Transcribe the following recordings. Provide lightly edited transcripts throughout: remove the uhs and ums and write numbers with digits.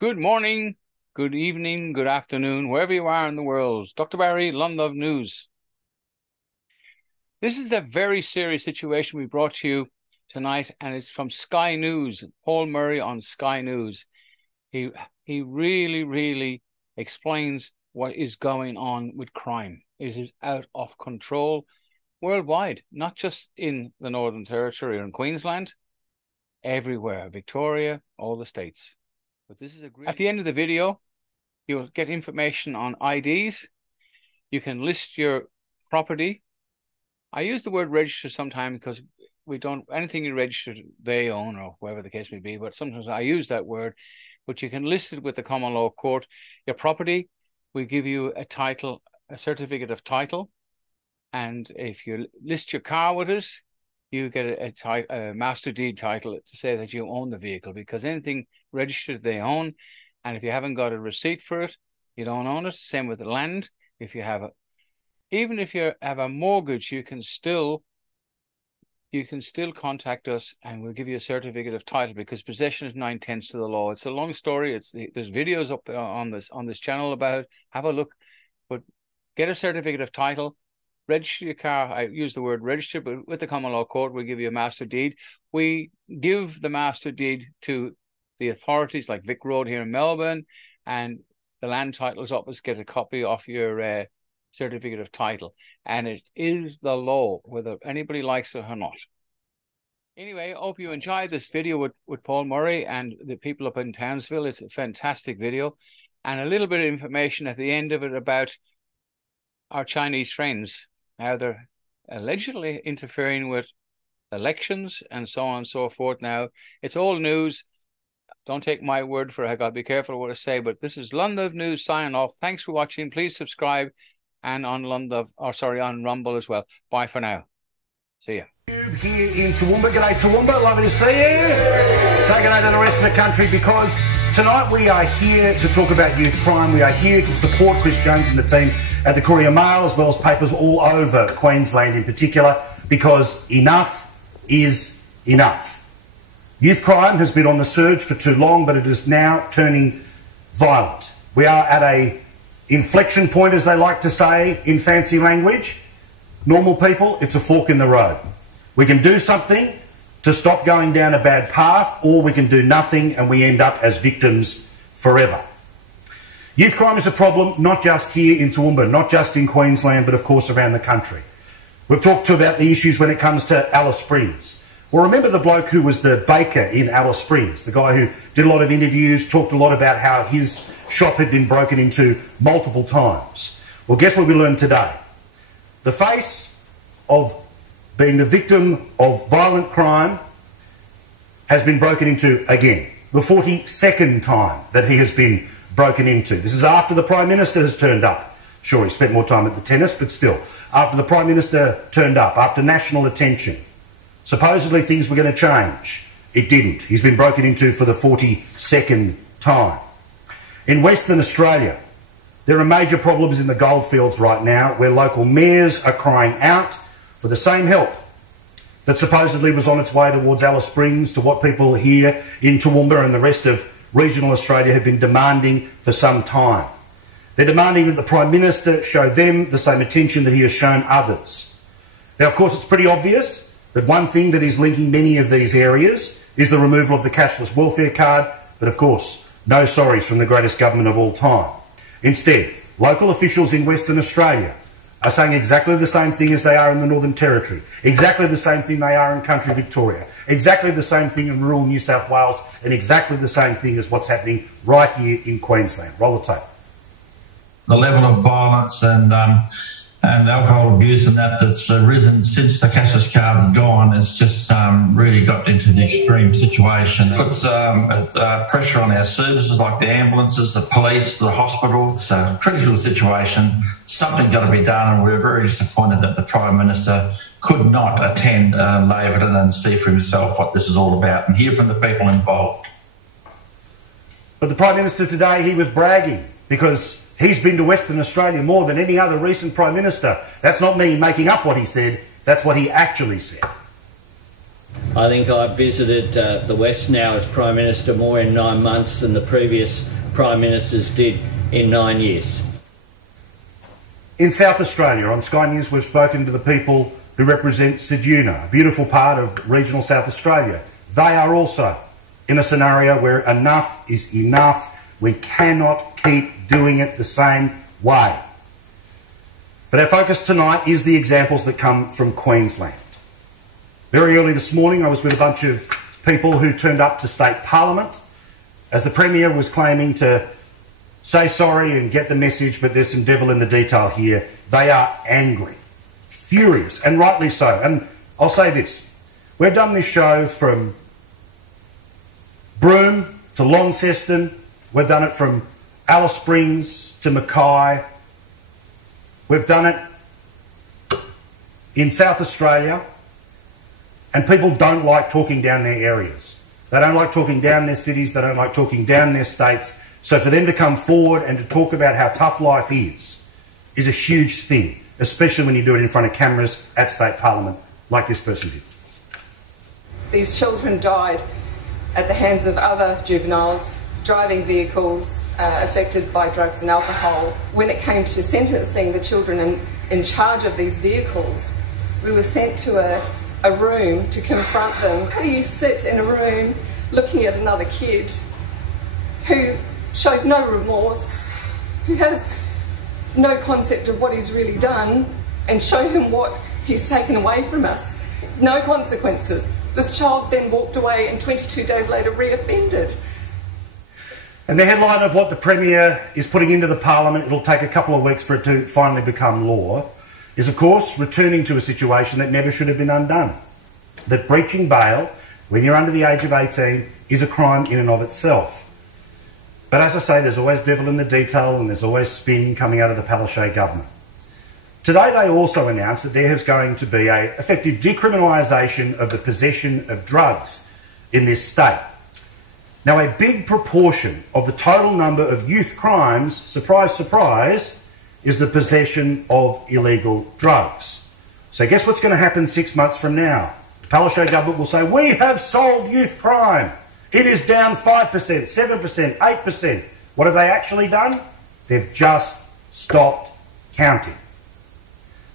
Good morning, good evening, good afternoon, wherever you are in the world. Dr. Barry, London News. This is a very serious situation we brought to you tonight, and it's from Sky News. Paul Murray on Sky News. He really explains what is going on with crime. It is out of control worldwide, not just in the Northern Territory or in Queensland, everywhere, Victoria, all the states. But this is at the end of the video, you'll get information on IDs. You can list your property. I use the word register sometimes because we don't, anything you register, they own, or whatever the case may be, but sometimes I use that word. But you can list it with the common law court. Your property, we give you a title, a certificate of title. And if you list your car with us, you get a master deed title to say that you own the vehicle, because anything registered they own, and if you haven't got a receipt for it, you don't own it. Same with the land. If you have even if you have a mortgage, you can still contact us, and we'll give you a certificate of title, because possession is 9/10 of the law. It's a long story. There's videos up on this channel about it. Have a look, but get a certificate of title. Register your car. I use the word register, but with the common law court, we'll give you a master deed. We give the master deed to the authorities like Vic Road here in Melbourne, and the land titles office get a copy of your certificate of title. And it is the law, whether anybody likes it or not. Anyway, I hope you enjoyed this video with Paul Murray and the people up in Townsville. It's a fantastic video. And a little bit of information at the end of it about our Chinese friends, how they're allegedly interfering with elections and so on and so forth. Now, it's all news. Don't take my word for it. I got to be careful what I say, but this is London News signing off. Thanks for watching. Please subscribe, and on on Rumble as well. Bye for now. See ya. Here in Toowoomba. G'day Toowoomba, lovely to see you. Say g'day to the rest of the country, because tonight we are here to talk about youth crime. We are here to support Chris Jones and the team at the Courier Mail, as well as papers all over Queensland in particular, because enough is enough. Youth crime has been on the surge for too long, but it is now turning violent. We are at a inflection point, as they like to say in fancy language. Normal people, it's a fork in the road. We can do something to stop going down a bad path, or we can do nothing and we end up as victims forever. Youth crime is a problem not just here in Toowoomba, not just in Queensland, but of course around the country. We've talked about the issues when it comes to Alice Springs. Well, remember the bloke who was the baker in Alice Springs, the guy who did a lot of interviews, talked a lot about how his shop had been broken into multiple times. Well, guess what we learned today? The face of being the victim of violent crime has been broken into again. The 42nd time that he has been broken into. This is after the Prime Minister has turned up. Sure, he spent more time at the tennis, but still. After the Prime Minister turned up, after national attention, supposedly things were going to change. It didn't. He's been broken into for the 42nd time. In Western Australia, there are major problems in the goldfields right now, where local mayors are crying out for the same help that supposedly was on its way towards Alice Springs, to what people here in Toowoomba and the rest of regional Australia have been demanding for some time. They're demanding that the Prime Minister show them the same attention that he has shown others. Now, of course, it's pretty obvious that one thing that is linking many of these areas is the removal of the cashless welfare card, but of course, no sorries from the greatest government of all time. Instead, local officials in Western Australia are saying exactly the same thing as they are in the Northern Territory, exactly the same thing they are in country Victoria, exactly the same thing in rural New South Wales, and exactly the same thing as what's happening right here in Queensland. Roll the tape. The level of violence and alcohol abuse and that's risen since the cashless card's gone has just really got into the extreme situation. It puts pressure on our services like the ambulances, the police, the hospital. It's a critical situation. Something got to be done, and we're very disappointed that the Prime Minister could not attend Laverton and see for himself what this is all about and hear from the people involved. But the Prime Minister today, he was bragging because he's been to Western Australia more than any other recent Prime Minister. That's not me making up what he said. That's what he actually said. I think I've visited the West now as Prime Minister more in 9 months than the previous Prime Ministers did in 9 years. In South Australia, on Sky News, we've spoken to the people who represent Ceduna, a beautiful part of regional South Australia. They are also in a scenario where enough is enough. We cannot keep doing it the same way. But our focus tonight is the examples that come from Queensland. Very early this morning, I was with a bunch of people who turned up to State Parliament as the Premier was claiming to say sorry and get the message, but there's some devil in the detail here. They are angry, furious, and rightly so. And I'll say this. We've done this show from Broome to Launceston. We've done it from Alice Springs to Mackay. We've done it in South Australia, and people don't like talking down their areas. They don't like talking down their cities. They don't like talking down their states. So for them to come forward and to talk about how tough life is a huge thing, especially when you do it in front of cameras at State Parliament like this person did. These children died at the hands of other juveniles driving vehicles affected by drugs and alcohol. When it came to sentencing the children in charge of these vehicles, we were sent to a room to confront them. How do you sit in a room looking at another kid who shows no remorse, who has no concept of what he's really done, and show him what he's taken away from us? No consequences. This child then walked away and 22 days later reoffended. And the headline of what the Premier is putting into the Parliament, it'll take a couple of weeks for it to finally become law, is of course returning to a situation that never should have been undone. That breaching bail when you're under the age of 18 is a crime in and of itself. But as I say, there's always devil in the detail and there's always spin coming out of the Palaszczuk government. Today they also announced that there is going to be an effective decriminalisation of the possession of drugs in this state. Now, a big proportion of the total number of youth crimes, surprise, surprise, is the possession of illegal drugs. So guess what's going to happen 6 months from now? The Palaszczuk government will say, we have solved youth crime. It is down 5%, 7%, 8%. What have they actually done? They've just stopped counting.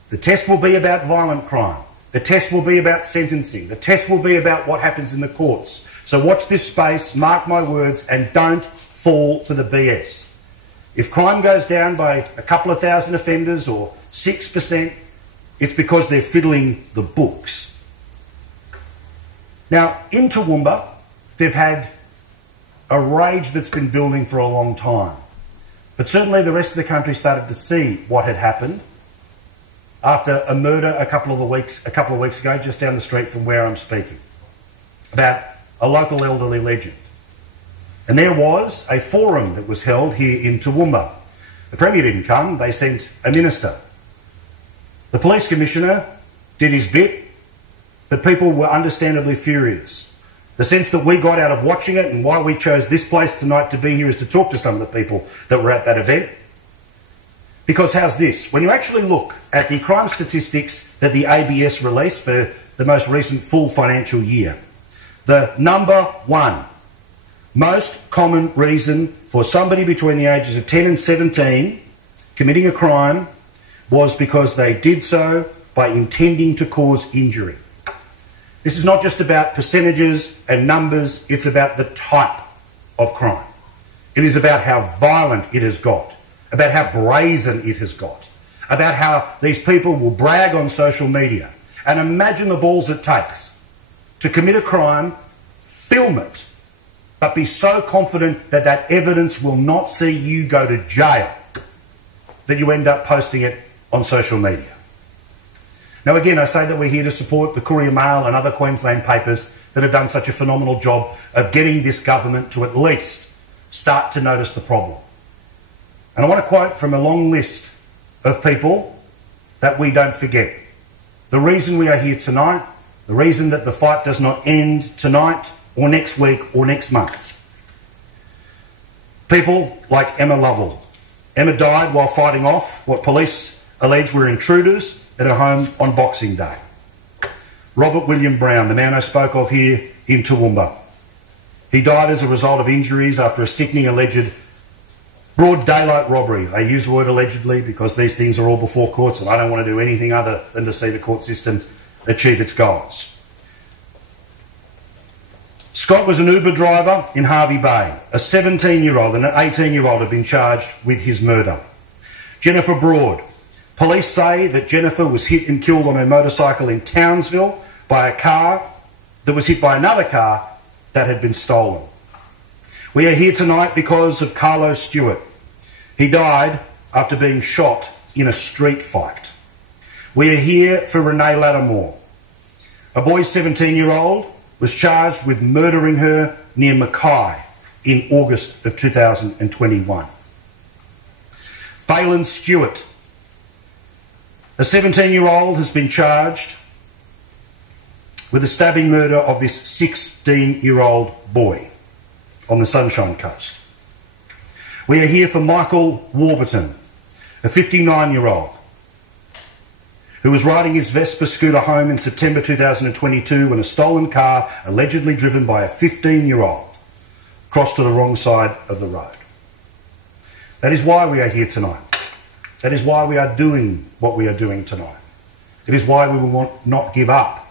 The test will be about violent crime. The test will be about sentencing. The test will be about what happens in the courts. So watch this space, mark my words, and don't fall for the BS. If crime goes down by a couple of thousand offenders or 6%, it's because they're fiddling the books. Now, in Toowoomba, they've had a rage that's been building for a long time. But certainly the rest of the country started to see what had happened after a murder a couple of weeks ago, just down the street from where I'm speaking, about a local elderly legend. And there was a forum that was held here in Toowoomba. The Premier didn't come, they sent a minister. The Police Commissioner did his bit, but people were understandably furious. The sense that we got out of watching it and why we chose this place tonight to be here is to talk to some of the people that were at that event. Because how's this? When you actually look at the crime statistics that the ABS released for the most recent full financial year, the number one most common reason for somebody between the ages of 10 and 17 committing a crime was because they did so by intending to cause injury. This is not just about percentages and numbers, it's about the type of crime. It is about how violent it has got, about how brazen it has got, about how these people will brag on social media. And imagine the balls it takes to commit a crime, film it, but be so confident that that evidence will not see you go to jail that you end up posting it on social media. Now again, I say that we're here to support the Courier Mail and other Queensland papers that have done such a phenomenal job of getting this government to at least start to notice the problem. And I want to quote from a long list of people that we don't forget. The reason we are here tonight, the reason that the fight does not end tonight or next week or next month. People like Emma Lovell. Emma died while fighting off what police allege were intruders at her home on Boxing Day. Robert William Brown, the man I spoke of here in Toowoomba. He died as a result of injuries after a sickening alleged broad daylight robbery. I use the word allegedly because these things are all before courts and I don't want to do anything other than to see the court system achieve its goals. Scott was an Uber driver in Hervey Bay. A 17-year-old and an 18-year-old have been charged with his murder. Jennifer Broad. Police say that Jennifer was hit and killed on her motorcycle in Townsville by a car that was hit by another car that had been stolen. We are here tonight because of Carlos Stewart. He died after being shot in a street fight. We are here for Renee Lattimore. A boy 17-year-old was charged with murdering her near Mackay in August of 2021. Baylen Stewart. A 17-year-old has been charged with the stabbing murder of this 16-year-old boy on the Sunshine Coast. We are here for Michael Warburton, a 59-year-old who was riding his Vespa scooter home in September 2022 when a stolen car, allegedly driven by a 15-year-old, crossed to the wrong side of the road. That is why we are here tonight. That is why we are doing what we are doing tonight. It is why we will not give up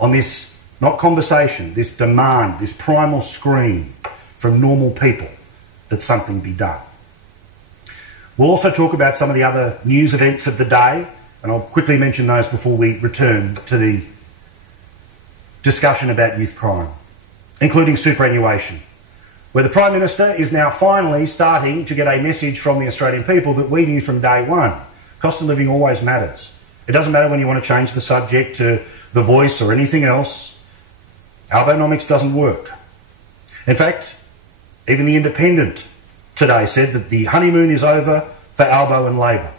on this, not conversation, this demand, this primal scream from normal people that something be done. We'll also talk about some of the other news events of the day, and I'll quickly mention those before we return to the discussion about youth crime, including superannuation, where the Prime Minister is now finally starting to get a message from the Australian people that we knew from day one. Cost of living always matters. It doesn't matter when you want to change the subject to The Voice or anything else. Albonomics doesn't work. In fact, even the Independent today said that the honeymoon is over for Albo and Labor.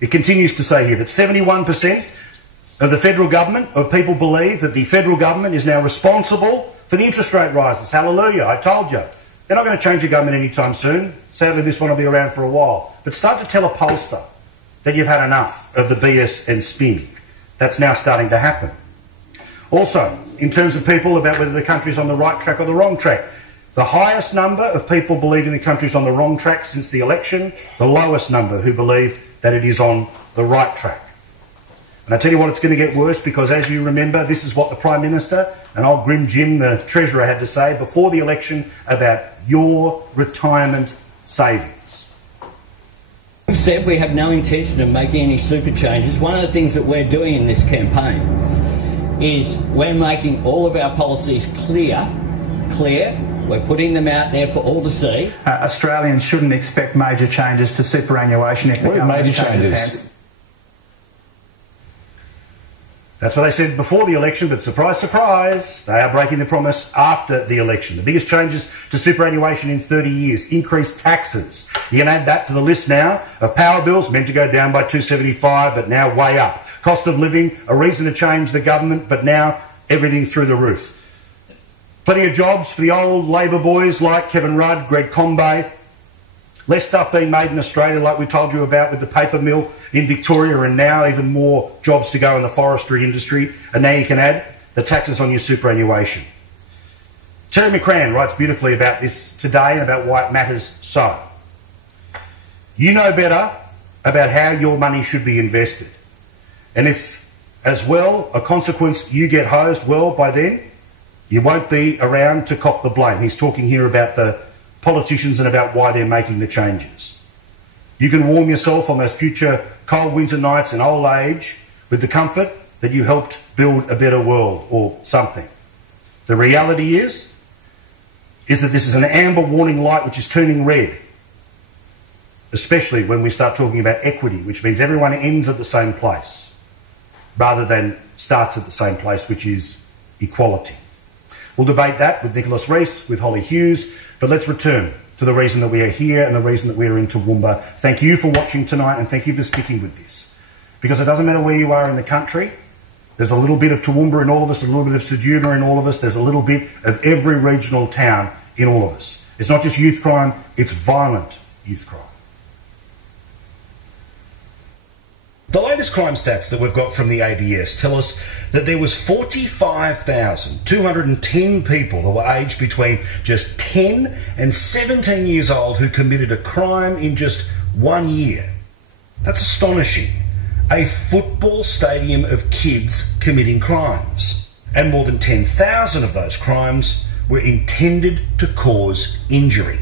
It continues to say here that 71% of the federal government, of people believe that the federal government is now responsible for the interest rate rises. Hallelujah, I told you. They're not going to change the government anytime soon. Sadly, this one will be around for a while. But start to tell a pollster that you've had enough of the BS and spin. That's now starting to happen. Also, in terms of people about whether the country's on the right track or the wrong track, the highest number of people believing the country's on the wrong track since the election, the lowest number who believe that it is on the right track. And I tell you what, it's going to get worse because, as you remember, this is what the Prime Minister and old Grim Jim, the Treasurer, had to say before the election about your retirement savings. We've said we have no intention of making any super changes. One of the things that we're doing in this campaign is we're making all of our policies clear. We're putting them out there for all to see. Australians shouldn't expect major changes to superannuation if the government changes hands. That's what they said before the election, but surprise, surprise, they are breaking the promise after the election. The biggest changes to superannuation in 30 years, increased taxes. You can add that to the list now of power bills, meant to go down by $275, but now way up. Cost of living, a reason to change the government, but now everything through the roof. Plenty of jobs for the old Labor boys like Kevin Rudd, Greg Combet. Less stuff being made in Australia, like we told you about with the paper mill in Victoria, and now even more jobs to go in the forestry industry. And now you can add the taxes on your superannuation. Terry McCrann writes beautifully about this today and about why it matters so. You know better about how your money should be invested. And if, as well, a consequence you get hosed, well, by then, you won't be around to cop the blame. He's talking here about the politicians and about why they're making the changes. You can warm yourself on those future cold winter nights in old age with the comfort that you helped build a better world or something. The reality is that this is an amber warning light which is turning red, especially when we start talking about equity, which means everyone ends at the same place rather than starts at the same place, which is equality. We'll debate that with Nicholas Rees, with Holly Hughes, but let's return to the reason that we are here and the reason that we are in Toowoomba. Thank you for watching tonight and thank you for sticking with this. Because it doesn't matter where you are in the country, there's a little bit of Toowoomba in all of us, a little bit of Ceduna in all of us, there's a little bit of every regional town in all of us. It's not just youth crime, it's violent youth crime. The latest crime stats that we've got from the ABS tell us that there was 45,210 people that were aged between just 10 and 17 years old who committed a crime in just 1 year. That's astonishing. A football stadium of kids committing crimes. And more than 10,000 of those crimes were intended to cause injury.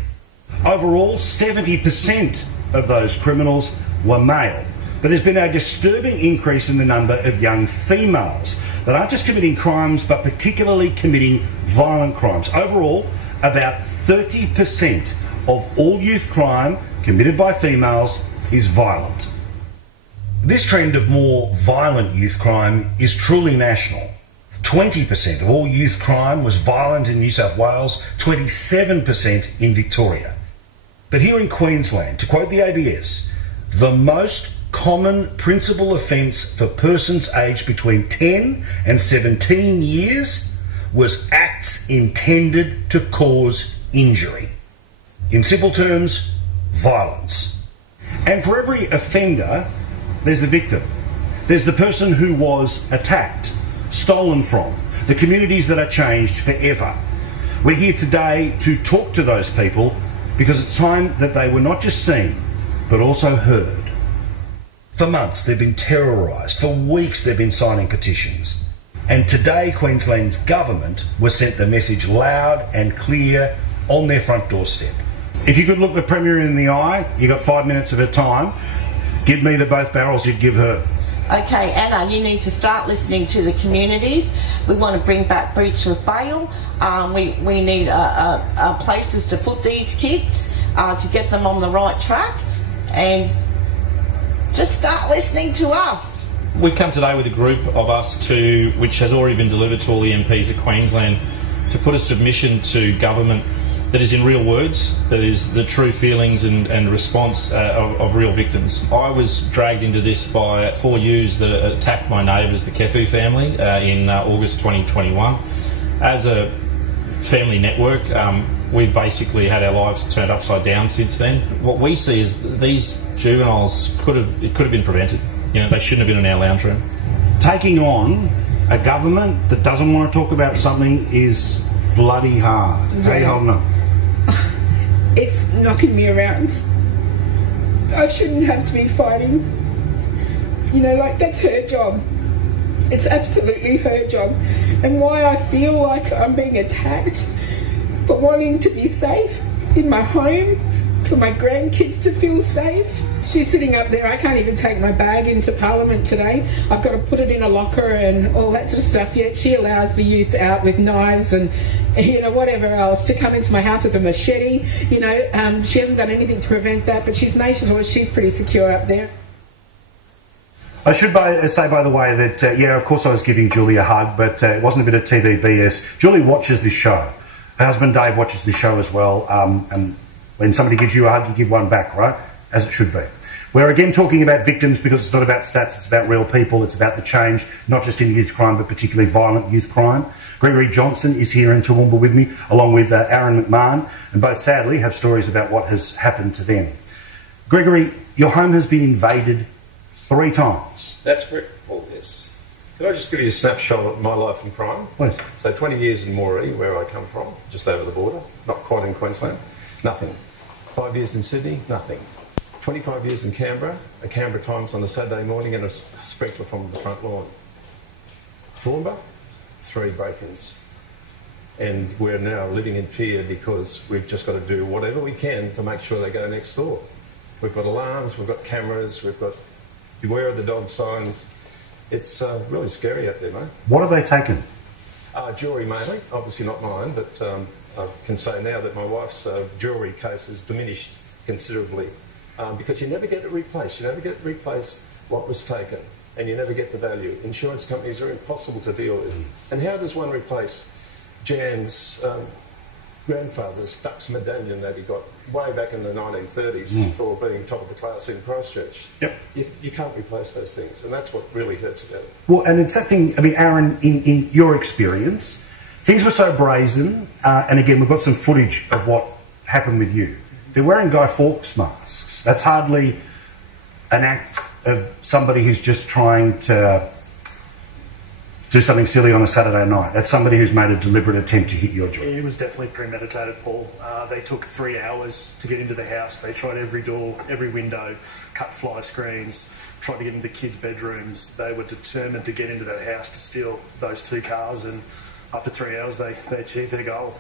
Overall, 70% of those criminals were male. But there's been a disturbing increase in the number of young females that aren't just committing crimes, but particularly committing violent crimes. Overall, about 30% of all youth crime committed by females is violent. This trend of more violent youth crime is truly national. 20% of all youth crime was violent in New South Wales, 27% in Victoria. But here in Queensland, to quote the ABS, the most common principal offence for persons aged between 10 and 17 years was acts intended to cause injury. In simple terms, violence. And for every offender, there's a victim. There's the person who was attacked, stolen from, the communities that are changed forever. We're here today to talk to those people because it's time that they were not just seen, but also heard. For months they've been terrorised, for weeks they've been signing petitions. And today Queensland's government was sent the message loud and clear on their front doorstep. If you could look the Premier in the eye, you got 5 minutes of her time, give me the both barrels you'd give her. Okay, Anna, you need to start listening to the communities. We want to bring back breach of bail. We need places to put these kids to get them on the right track, and just start listening to us. We've come today with a group of us which has already been delivered to all the MPs of Queensland, to put a submission to government that is in real words, that is the true feelings and response of real victims. I was dragged into this by 4 youths that attacked my neighbours, the Kefu family, in August 2021. As a family network, we've basically had our lives turned upside down since then. What we see is these juveniles could have been prevented. You know, they shouldn't have been in our lounge room. Taking on a government that doesn't want to talk about something is bloody hard. How are you holding up? It's knocking me around. I shouldn't have to be fighting. You know, like, that's her job. It's absolutely her job. And why I feel like I'm being attacked, but wanting to be safe in my home, for my grandkids to feel safe. She's sitting up there. I can't even take my bag into Parliament today. I've got to put it in a locker and all that sort of stuff. Yet she allows the youth out with knives and, you know, whatever else, to come into my house with a machete. You know, she hasn't done anything to prevent that, but she's nationwide. She's pretty secure up there. I should say, by the way, that, yeah, of course I was giving Julie a hug, but it wasn't a bit of TV BS. Julie watches this show. Her husband Dave watches this show as well, and when somebody gives you a hug, you give one back, right? As it should be. We're again talking about victims because it's not about stats, it's about real people, it's about the change, not just in youth crime, but particularly violent youth crime. Gregory Johnson is here in Toowoomba with me, along with Aaron McMahon, and both sadly have stories about what has happened to them. Gregory, your home has been invaded 3 times. That's correct, Paul, yes. Could I just give you a snapshot of my life in crime? Please. So 20 years in Moree, where I come from, just over the border, not quite in Queensland, nothing. 5 years in Sydney, nothing. 25 years in Canberra, a Canberra Times on a Saturday morning and a sprinkler from the front lawn. Toowoomba, 3 break-ins. And we're now living in fear because we've just got to do whatever we can to make sure they go next door. We've got alarms, we've got cameras, we've got beware of the dog signs. It's really scary out there, mate. What have they taken? Jewellery mainly, obviously not mine, but I can say now that my wife's jewellery case has diminished considerably because you never get it replaced. You never get replaced what was taken, and you never get the value. Insurance companies are impossible to deal with. And how does one replace Jan's grandfather's Dux medallion that he got way back in the 1930s for being top of the class in Christchurch? Yep. You can't replace those things, and that's what really hurts about it. Well, and it's that thing, I mean, Aaron, in your experience, things were so brazen, and again, we've got some footage of what happened with you. They're wearing Guy Fawkes masks. That's hardly an act of somebody who's just trying to do something silly on a Saturday night. That's somebody who's made a deliberate attempt to hit your joint. It was definitely premeditated, Paul. They took 3 hours to get into the house. They tried every door, every window, cut fly screens, tried to get into the kids' bedrooms. They were determined to get into that house to steal those 2 cars, and after 3 hours they achieved their goal.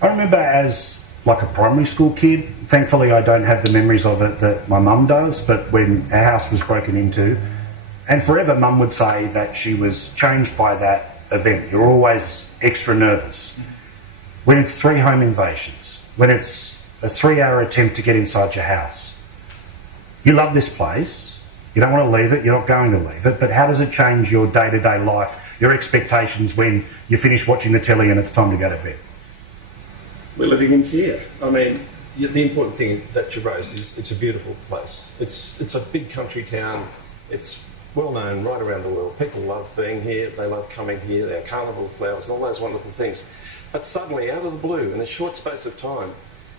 I remember as like a primary school kid, thankfully I don't have the memories of it that my mum does, but when our house was broken into, and forever Mum would say that she was changed by that event. You're always extra nervous. When it's 3 home invasions, when it's a 3-hour attempt to get inside your house, you love this place, you don't want to leave it, you're not going to leave it, but how does it change your day-to-day life, your expectations when you finish watching the telly and it's time to go to bed? We're living in fear. I mean, the important thing that you raised is it's a beautiful place. It's a big country town. It's well known right around the world. People love being here, they love coming here, there are carnival flowers, all those wonderful things. But suddenly, out of the blue, in a short space of time,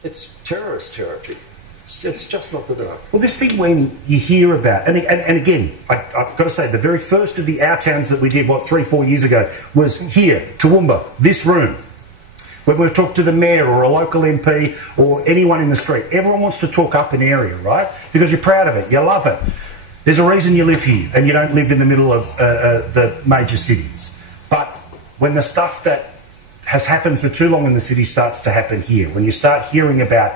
it's terrorist territory. It's just not good enough. Well, this thing when you hear about, and again, I've got to say, the very first of the Our Towns that we did, 3-4 years ago, was here, Toowoomba, this room. When we talk to the mayor or a local MP or anyone in the street, everyone wants to talk up an area, right? Because you're proud of it, you love it. There's a reason you live here and you don't live in the middle of the major cities. But when the stuff that has happened for too long in the city starts to happen here, when you start hearing about,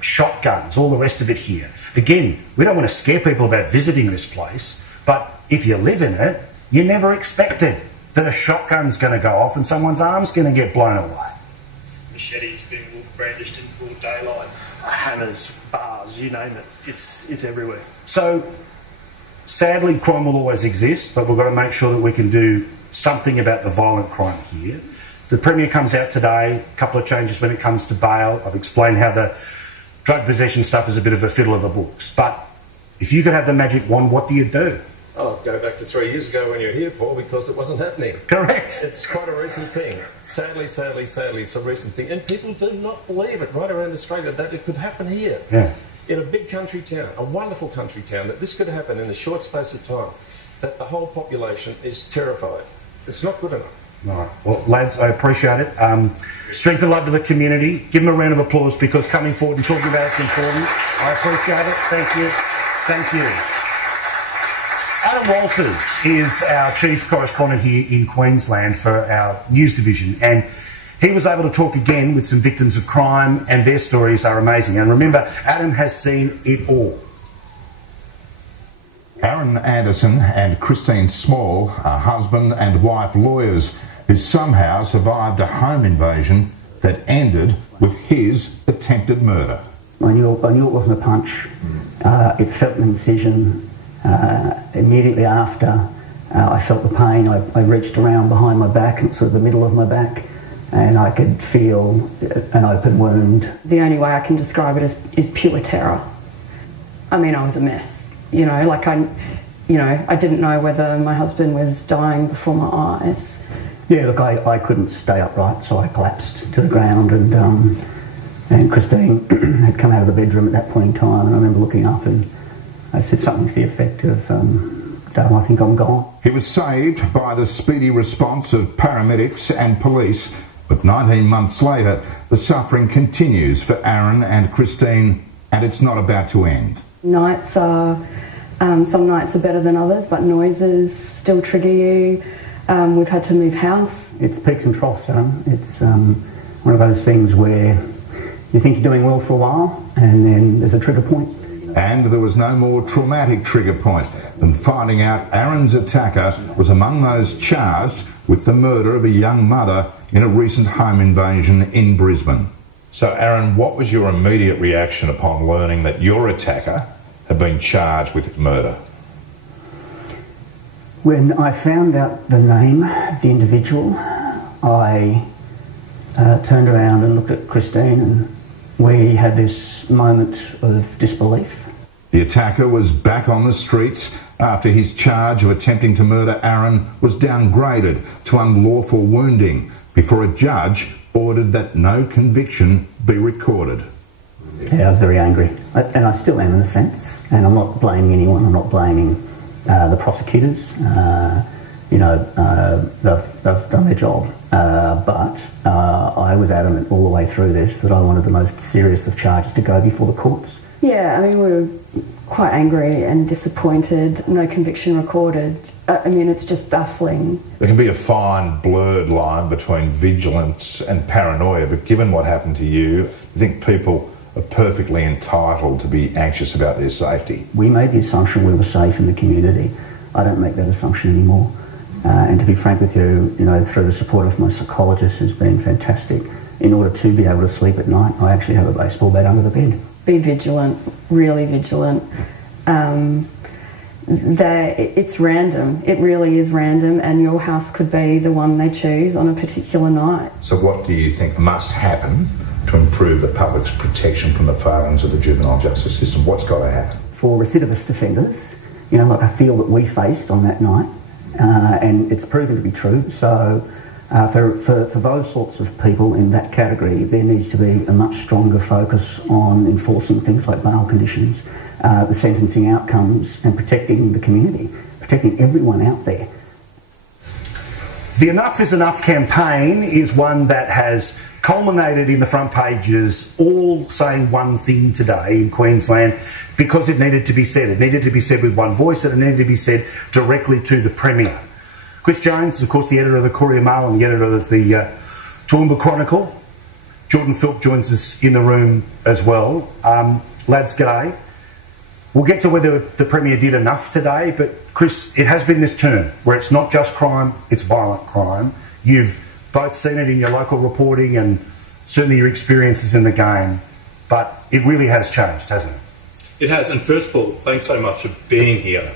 shotguns, all the rest of it here, again, we don't want to scare people about visiting this place, but if you live in it, you never expected that a shotgun's going to go off and someone's arm's going to get blown away. Machetes being brandished in broad daylight, hammers, bars, you name it. It's everywhere. So, sadly, crime will always exist, but we've got to make sure that we can do something about the violent crime here. The Premier comes out today, a couple of changes when it comes to bail. I've explained how the drug possession stuff is a bit of a fiddle of the books. But if you could have the magic wand, what do you do? Oh, go back to 3 years ago when you were here, Paul, because it wasn't happening. Correct. It's quite a recent thing. Sadly, it's a recent thing. And people did not believe it right around Australia that it could happen here. Yeah. In a big country town, a wonderful country town, that this could happen in a short space of time, that the whole population is terrified. It's not good enough. All right. Well, lads, I appreciate it. Strength and love to the community. Give them a round of applause because coming forward and talking about it's important. I appreciate it. Thank you. Thank you. Adam Walters is our chief correspondent here in Queensland for our news division, and he was able to talk again with some victims of crime, and their stories are amazing. And remember, Adam has seen it all. Aaron Anderson and Christine Small are husband and wife lawyers who somehow survived a home invasion that ended with his attempted murder. I knew it wasn't a punch. It felt an incision. Immediately after I felt the pain, I reached around behind my back, and sort of the middle of my back, and I could feel an open wound. The only way I can describe it is pure terror. I mean, I was a mess. I didn't know whether my husband was dying before my eyes. Yeah, look, I couldn't stay upright, so I collapsed to the ground, and Christine had come out of the bedroom at that point in time, and I remember looking up and I said something to the effect of, Dale, I think I'm gone. He was saved by the speedy response of paramedics and police, but 19 months later, the suffering continues for Aaron and Christine, and it's not about to end. Nights are, some nights are better than others, but noises still trigger you. We've had to move house. It's peaks and troughs, Adam. It's one of those things where you think you're doing well for a while, and then there's a trigger point. And there was no more traumatic trigger point than finding out Aaron's attacker was among those charged with the murder of a young mother in a recent home invasion in Brisbane. So, Aaron, what was your immediate reaction upon learning that your attacker had been charged with murder? When I found out the name of the individual, I turned around and looked at Christine, and we had this moment of disbelief. The attacker was back on the streets after his charge of attempting to murder Aaron was downgraded to unlawful wounding before a judge ordered that no conviction be recorded. Yeah, I was very angry, and I still am in a sense. And I'm not blaming anyone. I'm not blaming the prosecutors. They've done their job. But I was adamant all the way through this that I wanted the most serious of charges to go before the courts. Yeah, I mean, we were quite angry and disappointed. No conviction recorded. I mean, it's just baffling. There can be a fine, blurred line between vigilance and paranoia, but given what happened to you, I think people are perfectly entitled to be anxious about their safety. We made the assumption we were safe in the community. I don't make that assumption anymore. And to be frank with you, through the support of my psychologist, who's been fantastic, in order to be able to sleep at night, I actually have a baseball bat under the bed. Be vigilant, really vigilant. It's random. It really is random, and your house could be the one they choose on a particular night. So what do you think must happen to improve the public's protection from the failings of the juvenile justice system? What's got to happen? For recidivist offenders, like I feel that we faced on that night, and it's proven to be true. So for those sorts of people in that category, there needs to be a much stronger focus on enforcing things like bail conditions, the sentencing outcomes, and protecting the community, protecting everyone out there. The Enough is Enough campaign is one that has culminated in the front pages, all saying one thing today in Queensland, because it needed to be said. It needed to be said with one voice, and it needed to be said directly to the Premier. Chris Jones is, of course, the editor of the Courier Mail and the editor of the Toowoomba Chronicle. Jordan Philp joins us in the room as well. Lads, g'day. We'll get to whether the Premier did enough today, but Chris, it has been this turn where it's not just crime, it's violent crime. You've both seen it in your local reporting and certainly your experiences in the game, but it really has changed, hasn't it? It has, and first of all, thanks so much for being here.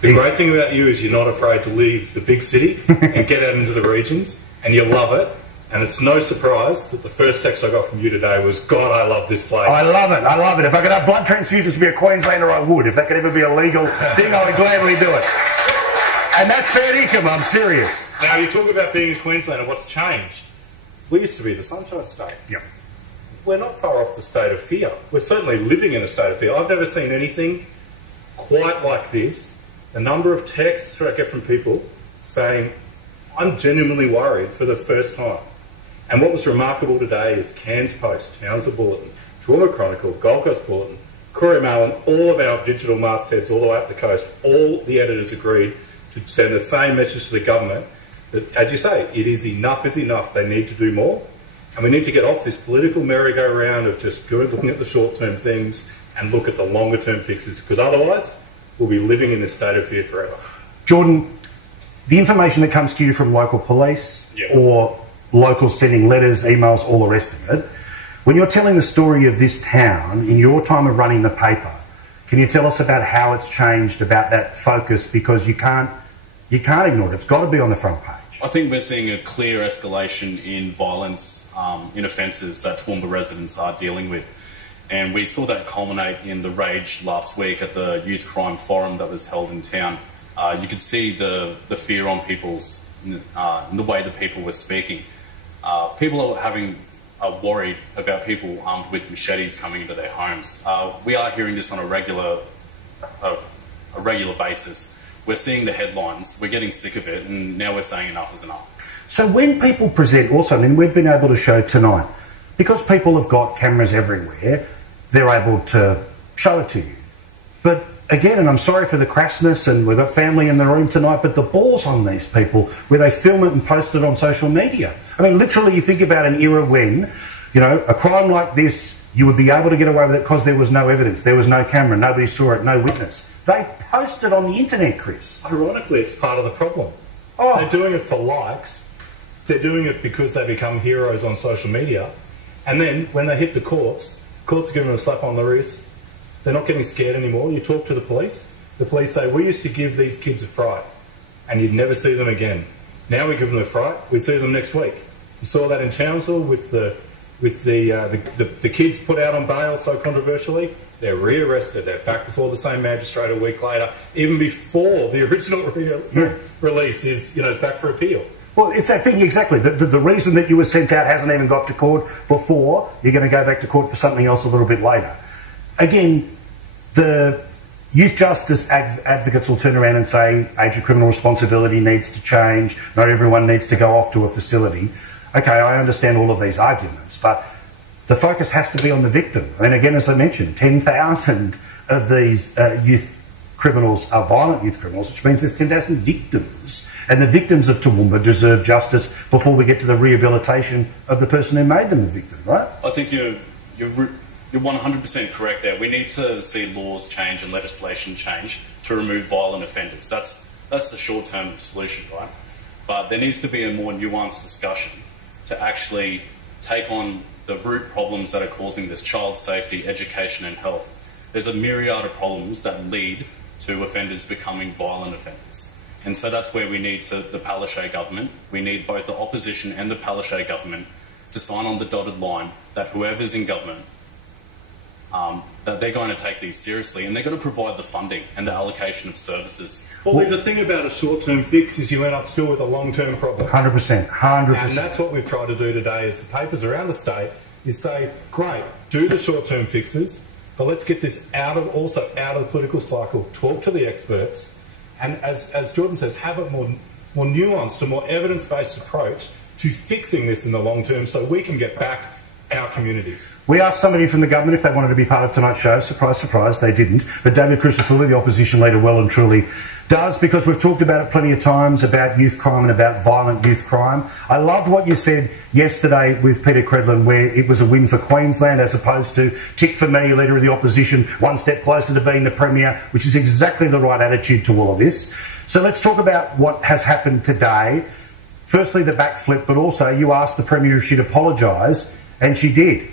The great thing about you is you're not afraid to leave the big city and get out into the regions, and you love it. And it's no surprise that the first text I got from you today was, God, I love this place. I love it, I love it. If I could have blood transfusions to be a Queenslander, I would. If that could ever be a legal thing, I would gladly do it. And that's fair income, I'm serious. Now, you talk about being a Queenslander, what's changed? We used to be the Sunshine State. Yeah. We're not far off the state of fear. We're certainly living in a state of fear. I've never seen anything quite like this. The number of texts I get from people saying, I'm genuinely worried for the first time. And what was remarkable today is Cairns Post, Townsville Bulletin, Toowoomba Chronicle, Gold Coast Bulletin, Courier Mail, and all of our digital mastheads all the way up the coast, all the editors agreed to send the same message to the government that, as you say, it is enough is enough. They need to do more. And we need to get off this political merry-go-round of just looking at the short-term things and look at the longer-term fixes, because otherwise we'll be living in this state of fear forever. Jordan, the information that comes to you from local police or local sending letters, emails, all the rest of it, when you're telling the story of this town in your time of running the paper, can you tell us about how it's changed, about that focus? Because you can't ignore it. It's got to be on the front page. I think we're seeing a clear escalation in violence, in offences that Toowoomba residents are dealing with. And we saw that culminate in the rage last week at the Youth Crime Forum that was held in town. You could see the fear on people's, in the way that people were speaking. People are worried about people armed with machetes coming into their homes. We are hearing this on a regular basis. We're seeing the headlines, we're getting sick of it, and now we're saying enough is enough. So when people present, also, I mean, we've been able to show tonight, because people have got cameras everywhere, they're able to show it to you. But again, and I'm sorry for the crassness, and we've got family in the room tonight, but the balls on these people where they film it and post it on social media. I mean, literally, you think about an era when, a crime like this, you would be able to get away with it because there was no evidence, there was no camera, nobody saw it, no witness. They post it on the internet, Chris. Ironically, it's part of the problem. They're doing it for likes. They're doing it because they become heroes on social media. And then, when they hit the courts are giving them a slap on the wrist. They're not getting scared anymore. You talk to the police say, we used to give these kids a fright, and you'd never see them again. Now we give them a fright, we see them next week. You saw that in Townsville with the kids put out on bail so controversially. They're rearrested, they're back before the same magistrate a week later, even before the original release is back for appeal. Well, it's that thing, exactly. The reason that you were sent out hasn't even got to court before. You're going to go back to court for something else a little bit later. Again, the youth justice advocates will turn around and say age of criminal responsibility needs to change, not everyone needs to go off to a facility. Okay, I understand all of these arguments, but the focus has to be on the victim. I mean, again, as I mentioned, 10,000 of these youth criminals are violent youth criminals, which means there's 10,000 victims. And the victims of Toowoomba deserve justice before we get to the rehabilitation of the person who made them a victim, right? I think you're 100% correct there. We need to see laws change and legislation change to remove violent offenders. That's the short-term solution, right? But there needs to be a more nuanced discussion to actually take on the root problems that are causing this: child safety, education and health. There's a myriad of problems that lead to offenders becoming violent offenders. And so that's where we need the Palaszczuk government. We need both the opposition and the Palaszczuk government to sign on the dotted line that whoever's in government, that they're going to take these seriously and they're going to provide the funding and the allocation of services. Well, the thing about a short-term fix is you end up still with a long-term problem. 100%. And that's what we've tried to do today is the papers around the state is say, great, do the short-term fixes, but let's get this out of the political cycle, talk to the experts, and as Jordan says, have a more nuanced, a more evidence-based approach to fixing this in the long term so we can get back our communities. We asked somebody from the government if they wanted to be part of tonight's show. Surprise, surprise, they didn't. But David Crisafulli, the opposition leader, well and truly does, because we've talked about it plenty of times, about youth crime and about violent youth crime. I loved what you said yesterday with Peter Credlin, where it was a win for Queensland as opposed to tick for me, leader of the opposition, one step closer to being the Premier, which is exactly the right attitude to all of this. So let's talk about what has happened today. Firstly, the backflip, but also you asked the Premier if she'd apologise, and she did.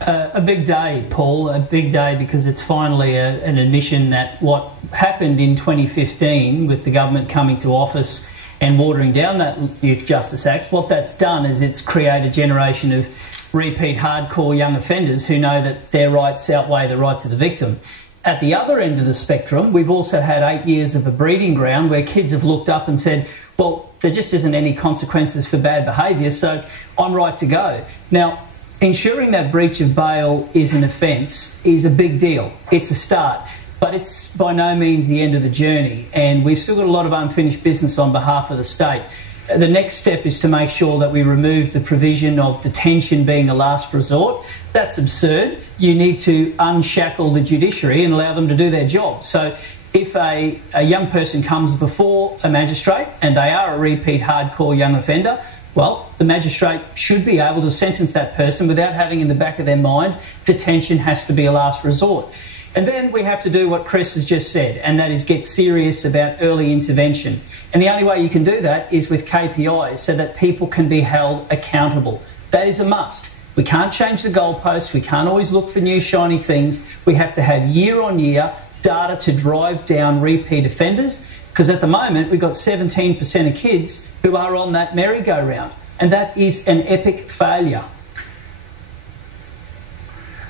A big day, Paul, a big day, because it's finally an admission that what happened in 2015 with the government coming to office and watering down that Youth Justice Act, what that's done is it's created a generation of repeat hardcore young offenders who know that their rights outweigh the rights of the victim. At the other end of the spectrum, we've also had 8 years of a breeding ground where kids have looked up and said, well, there just isn't any consequences for bad behaviour, so I'm right to go. Now, ensuring that breach of bail is an offence is a big deal. It's a start, but it's by no means the end of the journey, and we've still got a lot of unfinished business on behalf of the state. The next step is to make sure that we remove the provision of detention being a last resort. That's absurd. You need to unshackle the judiciary and allow them to do their job. So if a young person comes before a magistrate and they are a repeat hardcore young offender, well, the magistrate should be able to sentence that person without having in the back of their mind detention has to be a last resort. And then we have to do what Chris has just said, and that is get serious about early intervention. And the only way you can do that is with KPIs so that people can be held accountable. That is a must. We can't change the goalposts. We can't always look for new shiny things. We have to have year-on-year data to drive down repeat offenders, because at the moment we've got 17% of kids who are on that merry-go-round, and that is an epic failure.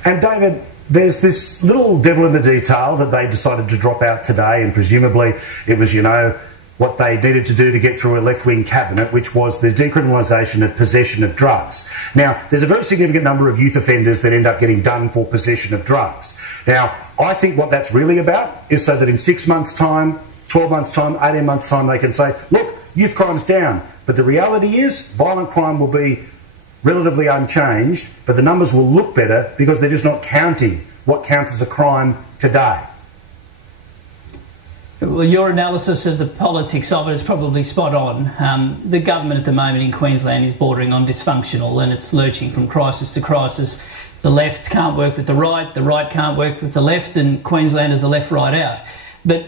And David, there's this little devil in the detail that they decided to drop out today, and presumably it was, you know, what they needed to do to get through a left-wing cabinet, which was the decriminalisation of possession of drugs. Now, there's a very significant number of youth offenders that end up getting done for possession of drugs. Now, I think what that's really about is so that in 6 months' time, 12 months' time, 18 months' time, they can say, look, youth crime's down. But the reality is violent crime will be relatively unchanged, but the numbers will look better because they're just not counting what counts as a crime today. Well, your analysis of the politics of it is probably spot on. The government at the moment in Queensland is bordering on dysfunctional, and it's lurching from crisis to crisis. The left can't work with the right can't work with the left, and Queensland is a left right out. But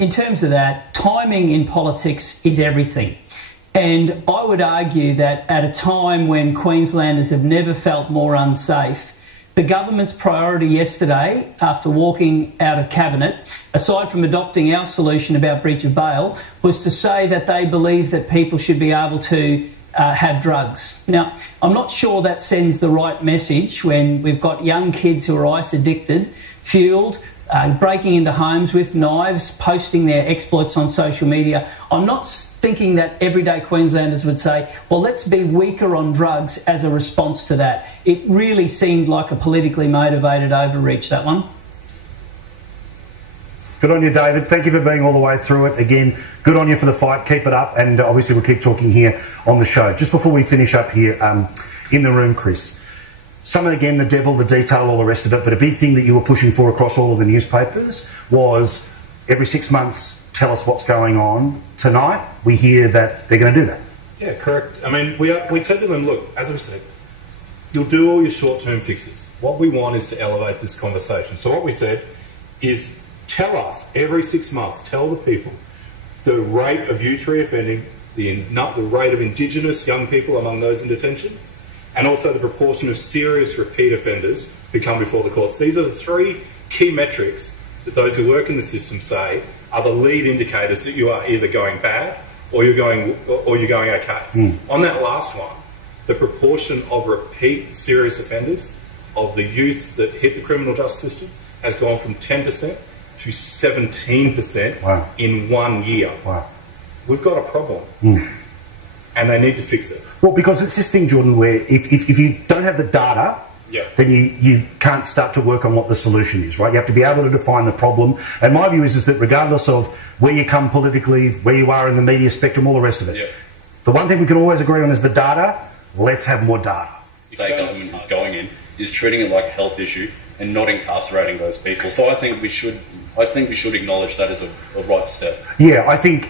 in terms of that, timing in politics is everything. And I would argue that at a time when Queenslanders have never felt more unsafe, the government's priority yesterday, after walking out of Cabinet, aside from adopting our solution about breach of bail, was to say that they believe that people should be able to have drugs. Now, I'm not sure that sends the right message when we've got young kids who are ice addicted, fuelled breaking into homes with knives, posting their exploits on social media. I'm not thinking that everyday Queenslanders would say, well, let's be weaker on drugs as a response to that. It really seemed like a politically motivated overreach, that one. Good on you, David. Thank you for being all the way through it. Again, good on you for the fight. Keep it up, and obviously we'll keep talking here on the show. Just before we finish up here in the room, Chris, some, again, the devil, the detail, all the rest of it, but a big thing that you were pushing for across all of the newspapers was every 6 months, tell us what's going on. Tonight, we hear that they're going to do that. Yeah, correct. I mean, we said to them, look, as I said, you'll do all your short-term fixes. What we want is to elevate this conversation. So what we said is, tell us every 6 months, tell the people the rate of youth reoffending, the rate of Indigenous young people among those in detention, and also the proportion of serious repeat offenders who come before the courts. These are the three key metrics that those who work in the system say are the lead indicators that you are either going bad or you're going okay. On that last one, the proportion of repeat serious offenders of the youth that hit the criminal justice system has gone from 10% to 17% in 1 year. Wow. We've got a problem, and they need to fix it. Well, because it's this thing, Jordan, where if you don't have the data, then you can't start to work on what the solution is, right? You have to be able to define the problem. And my view is that regardless of where you come politically, where you are in the media spectrum, all the rest of it, the one thing we can always agree on is the data. Let's have more data. The state government is going in, is treating it like a health issue and not incarcerating those people. So I think we should acknowledge that as a right step. Yeah, I think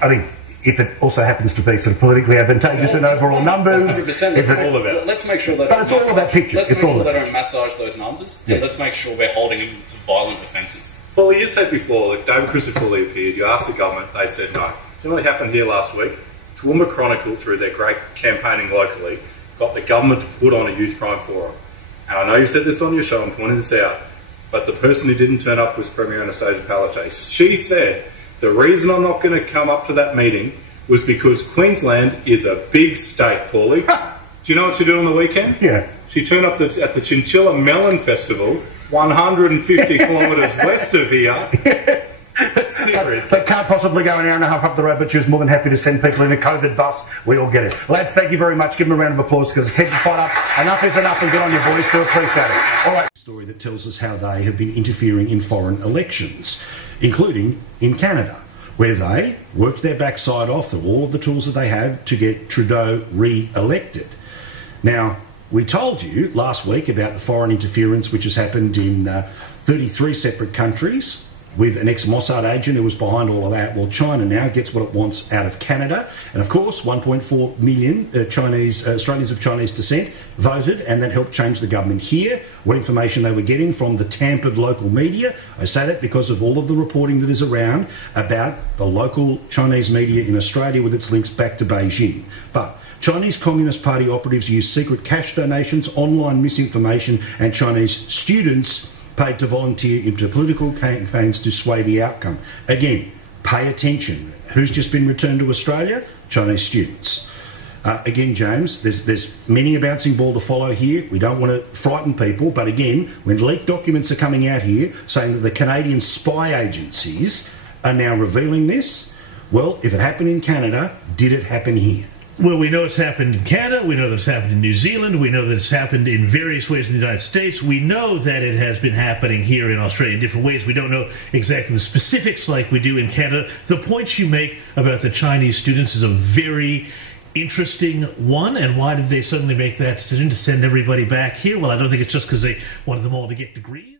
if it also happens to be sort of politically advantageous in overall numbers, 100%. Let's make sure that. But it's all about picture. Let's make sure they don't massage those numbers. And let's make sure we're holding them to violent offences. Well, you said before, like David Crisafulli appeared. You asked the government, they said no. You know what happened here last week? Toowoomba Chronicle, through their great campaigning locally, got the government to put on a youth crime forum. And I know you said this on your show and pointed this out, but the person who didn't turn up was Premier Anastasia Palaszczuk. She said, the reason I'm not going to come up to that meeting was because Queensland is a big state, Paulie. Do you know what she did on the weekend? Yeah. She turned up at the Chinchilla Melon Festival, 150 kilometres west of here. Seriously. They can't possibly go an hour and a half up the road, but she was more than happy to send people in a COVID bus. We all get it. Lads, thank you very much. Give them a round of applause because keep the fight up. Enough is enough, and good on your boys. Do appreciate it. All right. Story that tells us how they have been interfering in foreign elections, including in Canada, where they worked their backside off through all of the tools that they have to get Trudeau re-elected. Now, we told you last week about the foreign interference which has happened in 33 separate countries with an ex-Mossad agent who was behind all of that. Well, China now gets what it wants out of Canada. And of course, 1.4 million Australians of Chinese descent voted, and that helped change the government here. What information they were getting from the tampered local media. I say that because of all of the reporting that is around about the local Chinese media in Australia with its links back to Beijing. But Chinese Communist Party operatives use secret cash donations, online misinformation, and Chinese students paid to volunteer into political campaigns to sway the outcome. Again, pay attention. Who's just been returned to Australia? Chinese students. Again, James, there's many a bouncing ball to follow here. We don't want to frighten people, but again, when leaked documents are coming out here saying that the Canadian spy agencies are now revealing this, well, if it happened in Canada, did it happen here? Well, we know it's happened in Canada, we know that it's happened in New Zealand, we know that it's happened in various ways in the United States, we know that it has been happening here in Australia in different ways. We don't know exactly the specifics like we do in Canada. The points you make about the Chinese students is a very interesting one, and why did they suddenly make that decision to send everybody back here? Well, I don't think it's just because they wanted them all to get degrees.